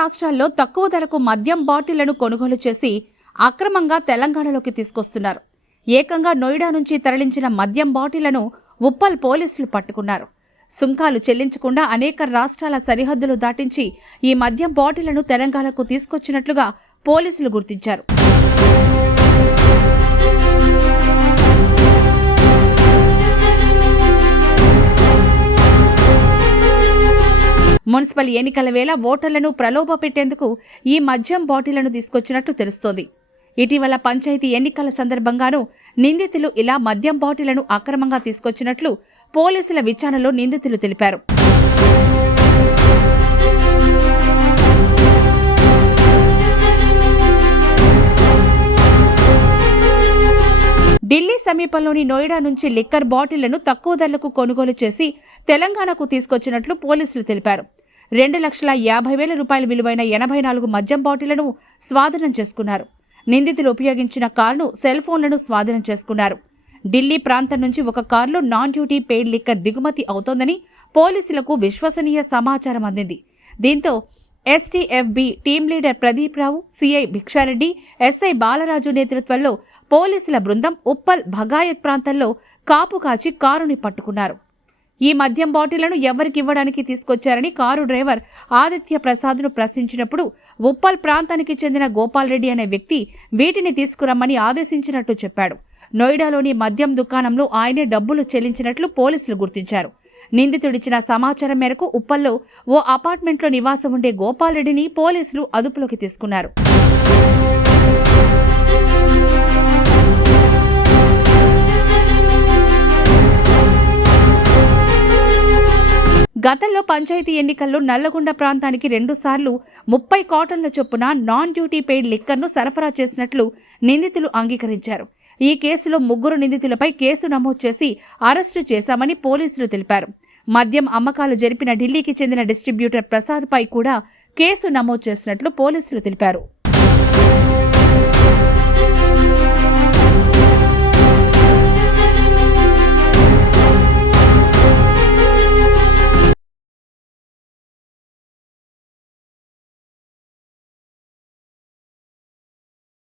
రాష్ట్రాల్లో తక్కువ ధరకు మద్యం బాటిళ్లను కొనుగోలు చేసి అక్రమంగా తెలంగాణలోకి తీసుకొస్తున్నారు. ఏకంగా నోయిడా నుంచి తరలించిన మద్యం బాటిళ్లను ఉప్పల్ పోలీసులు పట్టుకున్నారు. సుంకాలు చెల్లించకుండా అనేక రాష్ట్రాల సరిహద్దులు దాటించి ఈ మద్యం బాటిళ్లను తెలంగాణకు తీసుకొచ్చినట్లుగా పోలీసులు గుర్తించారు. మున్సిపల్ ఎన్నికల వేళ ఓటర్లను ప్రలోభపెట్టేందుకు ఈ మద్యం బాటిళ్లను తీసుకొచ్చినట్లు తెలుస్తోంది. ఇటీవల పంచాయతీ ఎన్నికల సందర్భంగానూ నిందితులు ఇలా మద్యం బాటిళ్లను అక్రమంగా తీసుకొచ్చినట్లు పోలీసుల విచారణలో నిందితులు తెలిపారు. ఢిల్లీ సమీపంలోని నోయిడా నుంచి లిక్కర్ బాటిళ్లను తక్కువ ధరలకు కొనుగోలు చేసి తెలంగాణకు తీసుకొచ్చినట్లు పోలీసులు తెలిపారు. 2,50,000 రూపాయల విలువైన 84 మద్యం బాటిళ్లను స్వాధీనం చేసుకున్నారు. నిందితులు ఉపయోగించిన కారును, సెల్ ఫోన్లను స్వాధీనం చేసుకున్నారు. ఢిల్లీ ప్రాంతం నుంచి ఒక కారులో నాన్ డ్యూటీ పెయిడ్ లిక్కర్ దిగుమతి అవుతోందని పోలీసులకు విశ్వసనీయ సమాచారం అందింది. దీంతో ఎస్టీఎఫ్బీ టీం లీడర్ ప్రదీప్ రావు, సీఐ భిక్షారెడ్డి, ఎస్ఐ బాలరాజు నేతృత్వంలో పోలీసుల బృందం ఉప్పల్ భగాయత్ ప్రాంతంలో కాపు కాచి కారుని పట్టుకున్నారు. ఈ మద్యం బాటిళ్లను ఎవరికివ్వడానికి తీసుకొచ్చారని కారు డ్రైవర్ ఆదిత్య ప్రసాద్ను ప్రశ్నించినప్పుడు ఉప్పల్ ప్రాంతానికి చెందిన గోపాల్ రెడ్డి అనే వ్యక్తి వీటిని తీసుకురమ్మని ఆదేశించినట్టు చెప్పాడు. నోయిడాలోని మద్యం దుకాణంలో ఆయనే డబ్బులు చెల్లించినట్లు పోలీసులు గుర్తించారు. నిందితుడిచ్చిన సమాచారం మేరకు ఉప్పల్లో ఓ అపార్ట్మెంట్లో నివాసం ఉండే గోపాల్ రెడ్డిని పోలీసులు అదుపులోకి తీసుకున్నారు. గతంలో పంచాయతీ ఎన్నికల్లో నల్లగొండ ప్రాంతానికి 2 సార్లు 30 కాటన్ల చొప్పున నాన్ డ్యూటీ పెయిడ్ లిక్కర్ను సరఫరా చేసినట్లు నిందితులు అంగీకరించారు. ఈ కేసులో 3 నిందితులపై కేసు నమోదు చేసి అరెస్టు చేశామని పోలీసులు తెలిపారు. మద్యం అమ్మకాలు జరిపిన ఢిల్లీకి చెందిన డిస్ట్రిబ్యూటర్ ప్రసాద్పై కూడా కేసు నమోదు చేసినట్లు పోలీసులు తెలిపారు.